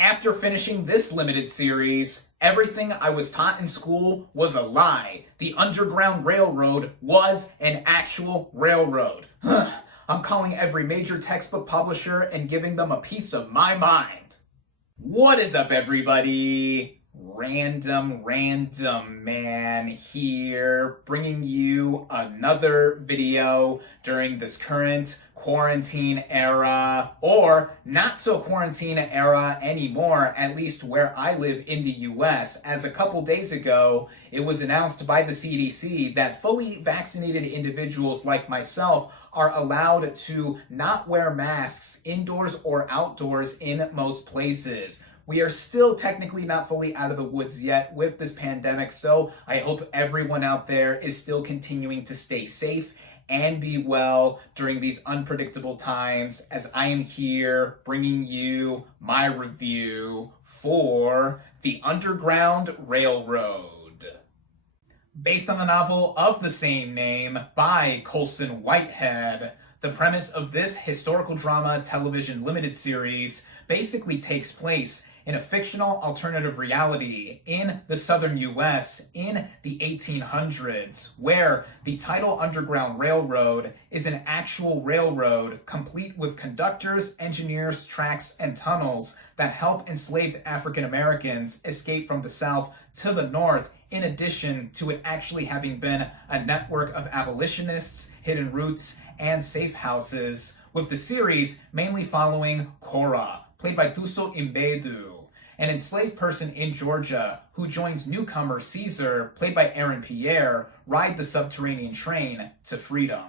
After finishing this limited series, everything I was taught in school was a lie. The Underground Railroad was an actual railroad. I'm calling every major textbook publisher and giving them a piece of my mind. What is up, everybody? Random Man here, bringing you another video during this current quarantine era, or not so quarantine era anymore, at least where I live in the US, as a couple days ago, it was announced by the CDC that fully vaccinated individuals like myself are allowed to not wear masks indoors or outdoors in most places. We are still technically not fully out of the woods yet with this pandemic, so I hope everyone out there is still continuing to stay safe and be well during these unpredictable times, as I am here bringing you my review for The Underground Railroad. Based on the novel of the same name by Colson Whitehead, the premise of this historical drama television limited series basically takes place in a fictional alternative reality in the southern US in the 1800s, where the Tidal Underground Railroad is an actual railroad complete with conductors, engineers, tracks, and tunnels that help enslaved African Americans escape from the South to the North, in addition to it actually having been a network of abolitionists, hidden routes, and safe houses, with the series mainly following Cora, played by Thuso Mbedu, an enslaved person in Georgia who joins newcomer Caesar, played by Aaron Pierre, ride the subterranean train to freedom.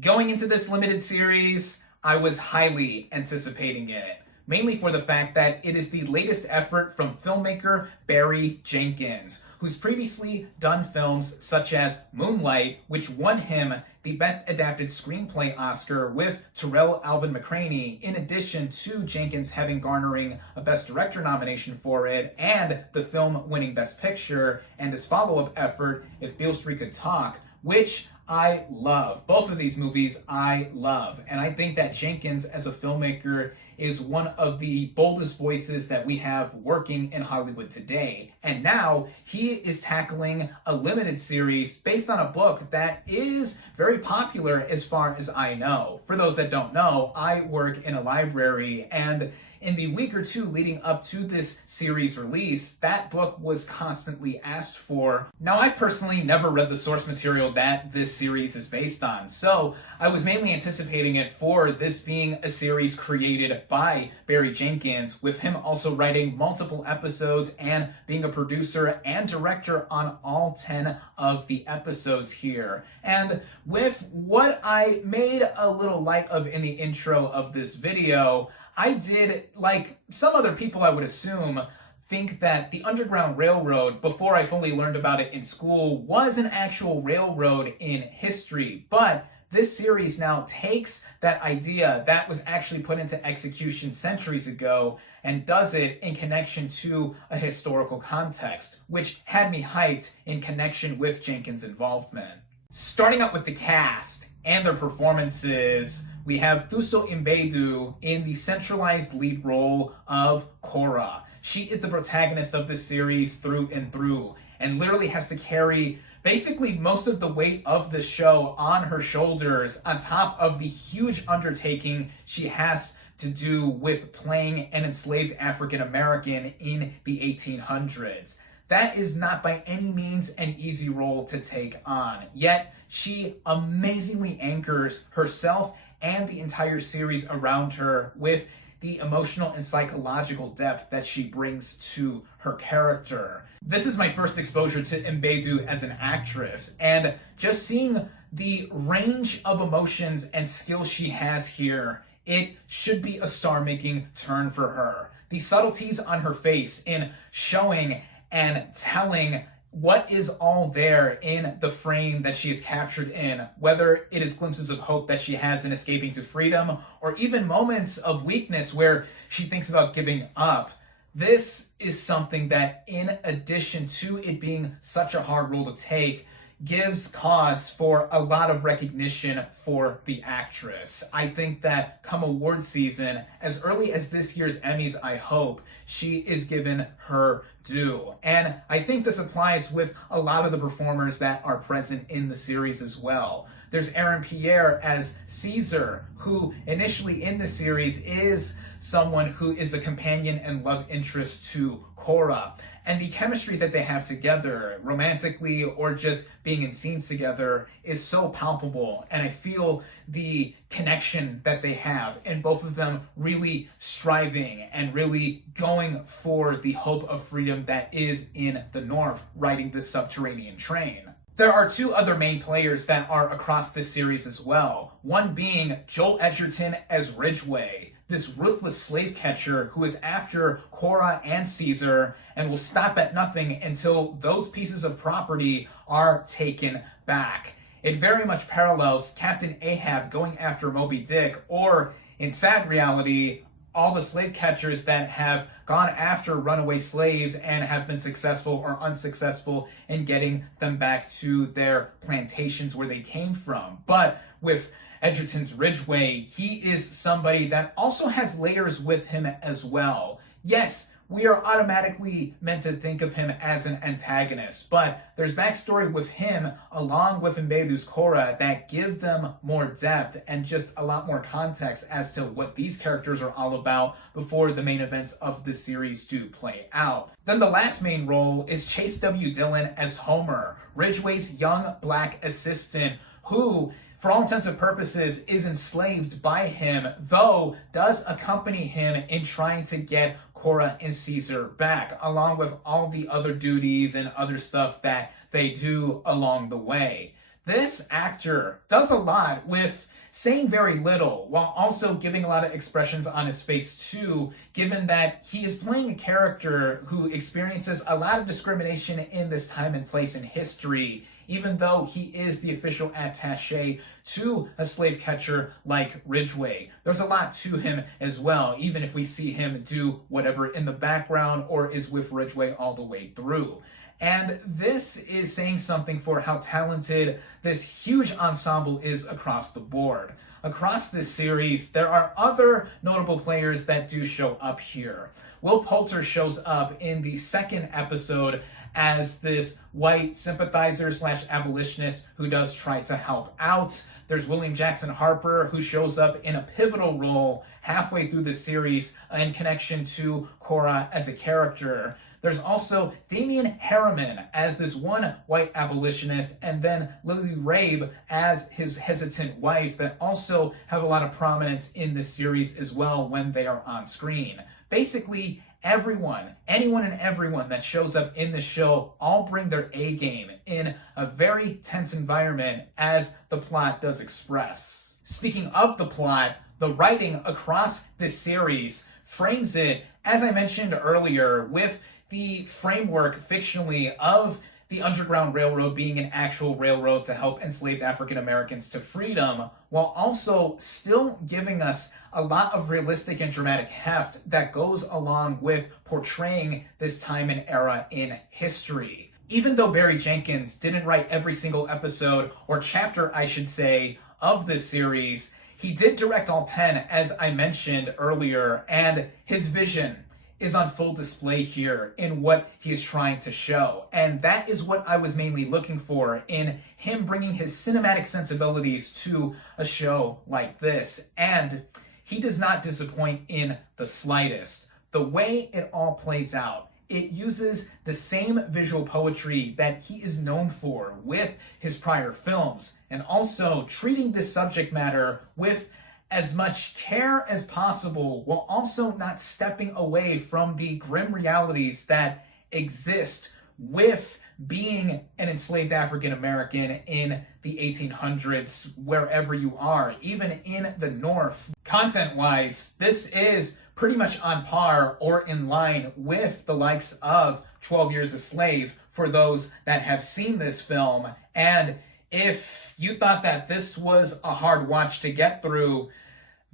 Going into this limited series, I was highly anticipating it, mainly for the fact that it is the latest effort from filmmaker Barry Jenkins, who's previously done films such as Moonlight, which won him the Best Adapted Screenplay Oscar with Terrell Alvin McCraney, in addition to Jenkins having garnering a Best Director nomination for it, and the film winning Best Picture, and his follow-up effort, If Beale Street Could Talk, which I love. Both of these movies I love. And I think that Jenkins, as a filmmaker, is one of the boldest voices that we have working in Hollywood today. And now he is tackling a limited series based on a book that is very popular as far as I know. For those that don't know, I work in a library, and in the week or two leading up to this series release, that book was constantly asked for. Now, I've personally never read the source material that this series is based on, so I was mainly anticipating it for this being a series created by Barry Jenkins, with him also writing multiple episodes and being a producer and director on all 10 of the episodes here. And with what I made a little light of in the intro of this video, I did, like some other people I would assume, think that the Underground Railroad, before I fully learned about it in school, was an actual railroad in history. But this series now takes that idea that was actually put into execution centuries ago and does it in connection to a historical context, which had me hyped in connection with Jenkins' involvement. Starting out with the cast and their performances, we have Thuso Mbedu in the centralized lead role of Cora. She is the protagonist of this series through and through, and literally has to carry basically most of the weight of the show on her shoulders, on top of the huge undertaking she has to do with playing an enslaved African American in the 1800s. That is not by any means an easy role to take on, yet she amazingly anchors herself and the entire series around her with the emotional and psychological depth that she brings to her character. This is my first exposure to Mbedu as an actress, and just seeing the range of emotions and skill she has here, it should be a star-making turn for her. The subtleties on her face in showing and telling what is all there in the frame that she is captured in, whether it is glimpses of hope that she has in escaping to freedom, or even moments of weakness where she thinks about giving up. This is something that, in addition to it being such a hard role to take, gives cause for a lot of recognition for the actress. I think that come award season, as early as this year's Emmys, I hope, she is given her due. And I think this applies with a lot of the performers that are present in the series as well. There's Aaron Pierre as Caesar, who initially in the series is someone who is a companion and love interest to Cora. And the chemistry that they have together, romantically or just being in scenes together, is so palpable. And I feel the connection that they have, and both of them really striving and really going for the hope of freedom that is in the North, riding this subterranean train. There are two other main players that are across this series as well. One being Joel Edgerton as Ridgway, this ruthless slave catcher who is after Cora and Caesar and will stop at nothing until those pieces of property are taken back. It very much parallels Captain Ahab going after Moby Dick, or in sad reality, all the slave catchers that have gone after runaway slaves and have been successful or unsuccessful in getting them back to their plantations where they came from. But with Edgerton's Ridgway, he is somebody that also has layers with him as well. Yes, we are automatically meant to think of him as an antagonist, but there's backstory with him along with Mbedu's Cora that give them more depth and just a lot more context as to what these characters are all about before the main events of the series do play out. Then the last main role is Chase W. Dillon as Homer, Ridgway's young black assistant who, for all intents and purposes, is enslaved by him, though does accompany him in trying to get Cora and Caesar back, along with all the other duties and other stuff that they do along the way. This actor does a lot with saying very little, while also giving a lot of expressions on his face too, given that he is playing a character who experiences a lot of discrimination in this time and place in history, even though he is the official attaché to a slave catcher like Ridgway. There's a lot to him as well, even if we see him do whatever in the background or is with Ridgway all the way through. And this is saying something for how talented this huge ensemble is across the board. Across this series, there are other notable players that do show up here. Will Poulter shows up in the second episode as this white sympathizer / abolitionist who does try to help out. There's William Jackson Harper, who shows up in a pivotal role halfway through the series in connection to Cora as a character. There's also Damian Harriman as this one white abolitionist, and then Lily Rabe as his hesitant wife that also have a lot of prominence in this series as well when they are on screen. Basically, anyone and everyone that shows up in the show all bring their A game in a very tense environment, as the plot does express. Speaking of the plot, the writing across this series frames it, as I mentioned earlier, with the framework fictionally of the Underground Railroad being an actual railroad to help enslaved African Americans to freedom, while also still giving us a lot of realistic and dramatic heft that goes along with portraying this time and era in history. Even though Barry Jenkins didn't write every single episode, or chapter I should say, of this series, he did direct all 10, as I mentioned earlier, and his vision is on full display here in what he is trying to show. And that is what I was mainly looking for in him bringing his cinematic sensibilities to a show like this. And he does not disappoint in the slightest. The way it all plays out, it uses the same visual poetry that he is known for with his prior films, and also treating this subject matter with as much care as possible, while also not stepping away from the grim realities that exist with being an enslaved African American in the 1800s, wherever you are, even in the North. Content-wise, this is pretty much on par or in line with the likes of 12 Years a Slave for those that have seen this film. And if you thought that this was a hard watch to get through,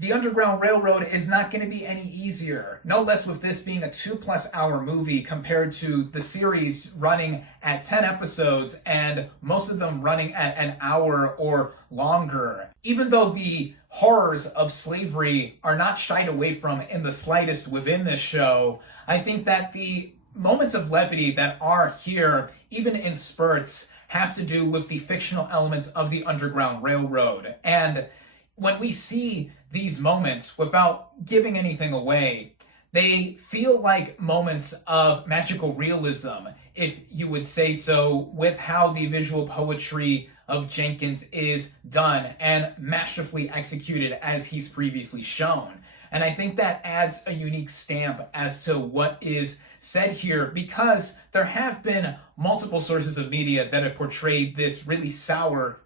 The Underground Railroad is not going to be any easier, no less with this being a 2+ hour movie compared to the series running at 10 episodes and most of them running at an hour or longer. Even though the horrors of slavery are not shied away from in the slightest within this show, I think that the moments of levity that are here, even in spurts, have to do with the fictional elements of the Underground Railroad. And when we see these moments, without giving anything away, they feel like moments of magical realism, if you would say so, with how the visual poetry of Jenkins is done and masterfully executed as he's previously shown. And I think that adds a unique stamp as to what is said here, because there have been multiple sources of media that have portrayed this really sour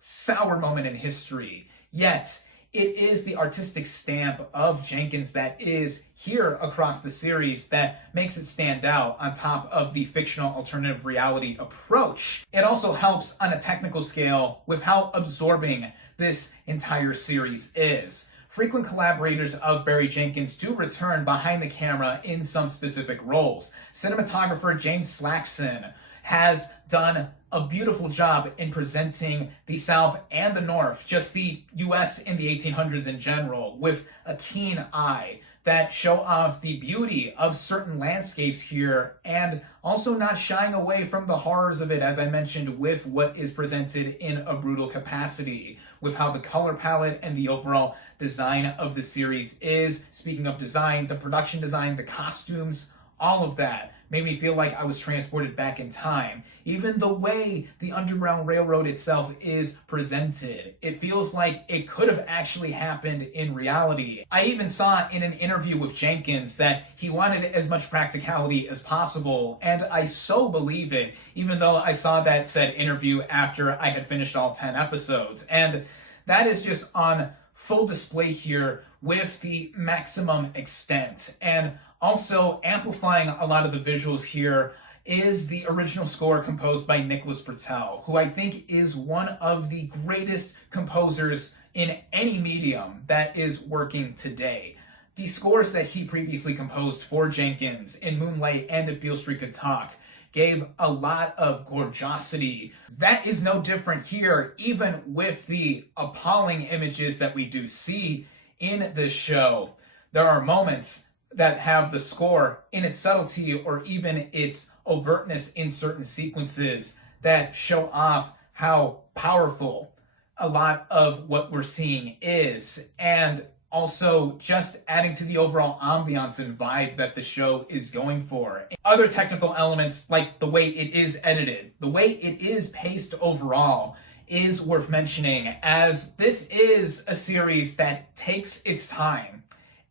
moment in history. Yet, it is the artistic stamp of Jenkins that is here across the series that makes it stand out on top of the fictional alternative reality approach. It also helps on a technical scale with how absorbing this entire series is. Frequent collaborators of Barry Jenkins do return behind the camera in some specific roles. Cinematographer James Slackson has done a beautiful job in presenting the South and the North, just the US in the 1800s in general, with a keen eye that show off the beauty of certain landscapes here and also not shying away from the horrors of it, as I mentioned, with what is presented in a brutal capacity, with how the color palette and the overall design of the series is. Speaking of design, the production design, the costumes, all of that made me feel like I was transported back in time. Even the way the Underground Railroad itself is presented, it feels like it could have actually happened in reality. I even saw in an interview with Jenkins that he wanted as much practicality as possible, and I so believe it, even though I saw that said interview after I had finished all 10 episodes. And that is just on full display here with the maximum extent. And also amplifying a lot of the visuals here is the original score composed by Nicholas Britell, who I think is one of the greatest composers in any medium that is working today. The scores that he previously composed for Jenkins in Moonlight and If Beale Street Could Talk gave a lot of gorgeosity. That is no different here, even with the appalling images that we do see in this show. There are moments that have the score in its subtlety or even its overtness in certain sequences that show off how powerful a lot of what we're seeing is, and also just adding to the overall ambiance and vibe that the show is going for. Other technical elements, like the way it is edited, the way it is paced overall, is worth mentioning, as this is a series that takes its time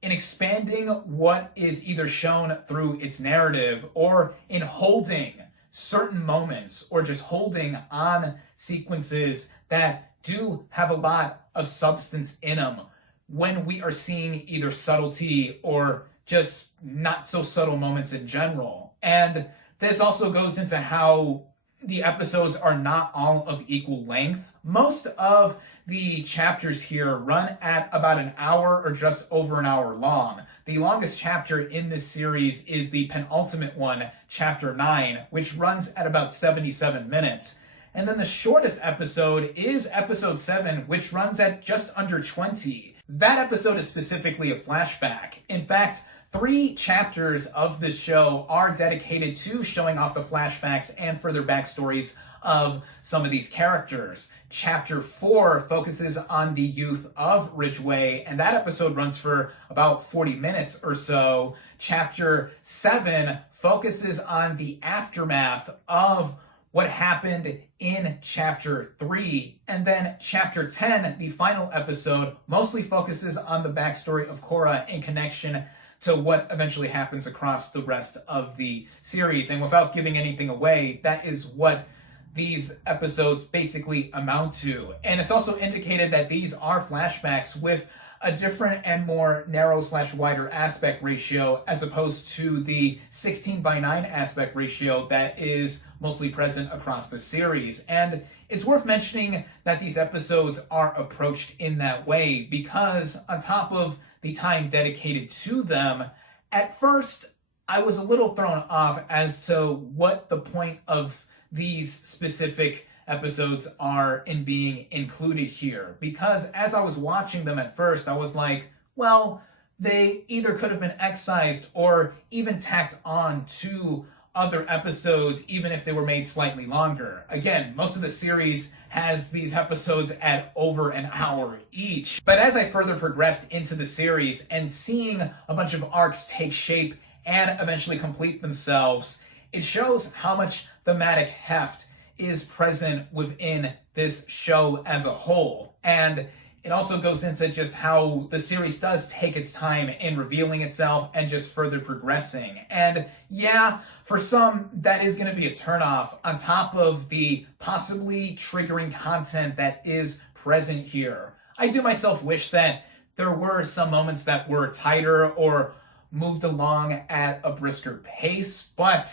in expanding what is either shown through its narrative or in holding certain moments or just holding on sequences that do have a lot of substance in them when we are seeing either subtlety or just not so subtle moments in general. And this also goes into how the episodes are not all of equal length. Most of the chapters here run at about an hour or just over an hour long. The longest chapter in this series is the penultimate one, chapter 9, which runs at about 77 minutes. And then the shortest episode is episode 7, which runs at just under 20. That episode is specifically a flashback. In fact, 3 chapters of this show are dedicated to showing off the flashbacks and further backstories of some of these characters. Chapter 4 focuses on the youth of Ridgeway, and that episode runs for about 40 minutes or so. Chapter 7 focuses on the aftermath of what happened in Chapter 3. And then Chapter 10, the final episode, mostly focuses on the backstory of Cora in connection to what eventually happens across the rest of the series. And without giving anything away, that is what these episodes basically amount to. And it's also indicated that these are flashbacks with a different and more narrow/wider aspect ratio as opposed to the 16:9 aspect ratio that is mostly present across the series. And it's worth mentioning that these episodes are approached in that way because on top of the time dedicated to them, at first I was a little thrown off as to what the point of these specific episodes are in being included here. Because as I was watching them at first, I was like, well, they either could have been excised or even tacked on to other episodes, even if they were made slightly longer. Again, most of the series has these episodes at over an hour each. But as I further progressed into the series and seeing a bunch of arcs take shape and eventually complete themselves, it shows how much thematic heft is present within this show as a whole. And it also goes into just how the series does take its time in revealing itself and just further progressing. And yeah, for some, that is going to be a turnoff on top of the possibly triggering content that is present here. I do myself wish that there were some moments that were tighter or moved along at a brisker pace, but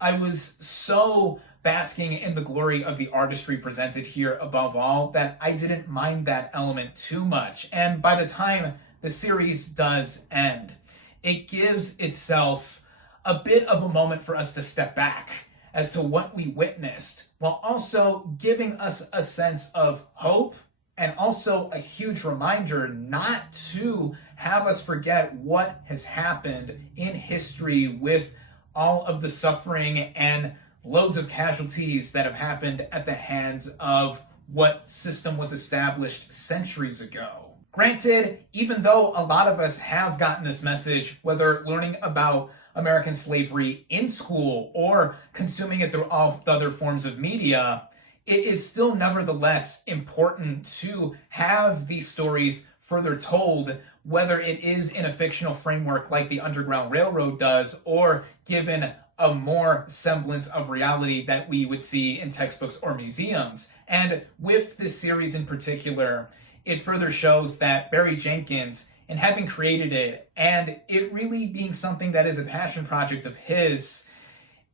I was so basking in the glory of the artistry presented here above all that I didn't mind that element too much. And by the time the series does end, it gives itself a bit of a moment for us to step back as to what we witnessed, while also giving us a sense of hope and also a huge reminder not to have us forget what has happened in history with all of the suffering and loads of casualties that have happened at the hands of what system was established centuries ago. Granted, even though a lot of us have gotten this message, whether learning about American slavery in school or consuming it through all the other forms of media, it is still nevertheless important to have these stories further told, whether it is in a fictional framework like the Underground Railroad does, or given a more semblance of reality that we would see in textbooks or museums. And with this series in particular, it further shows that Barry Jenkins, in having created it, and it really being something that is a passion project of his,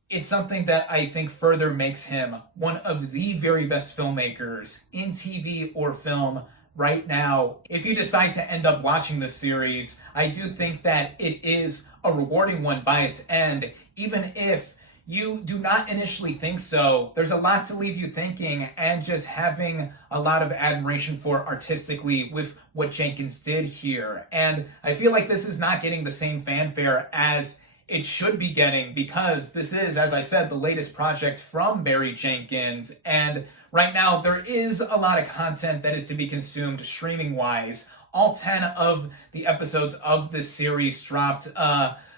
it's something that I think further makes him one of the very best filmmakers in TV or film right now. If you decide to end up watching this series, I do think that it is a rewarding one by its end. Even if you do not initially think so, there's a lot to leave you thinking and just having a lot of admiration for artistically with what Jenkins did here. And I feel like this is not getting the same fanfare as it should be getting, because this is, as I said, the latest project from Barry Jenkins. And right now, there is a lot of content that is to be consumed streaming-wise. All 10 of the episodes of this series dropped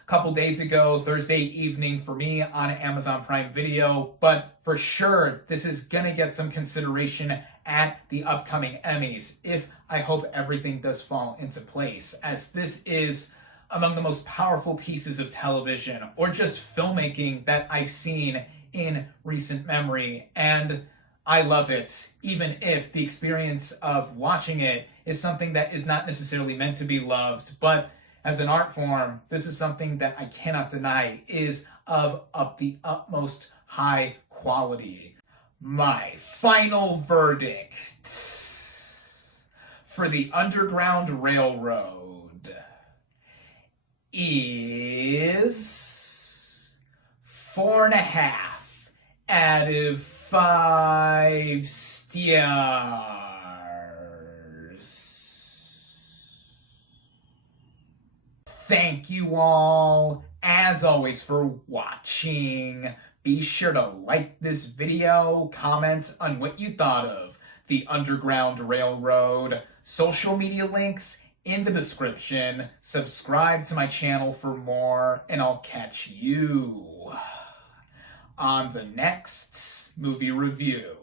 couple days ago, Thursday evening for me on Amazon Prime Video, but for sure this is gonna get some consideration at the upcoming Emmys, if I hope everything does fall into place, as this is among the most powerful pieces of television or just filmmaking that I've seen in recent memory, and I love it, even if the experience of watching it is something that is not necessarily meant to be loved, but as an art form, this is something that I cannot deny is of the utmost high quality. My final verdict for the Underground Railroad is 4.5 out of 5 stars. Thank you all, as always, for watching. Be sure to like this video, comment on what you thought of the Underground Railroad, social media links in the description, subscribe to my channel for more, and I'll catch you on the next movie review.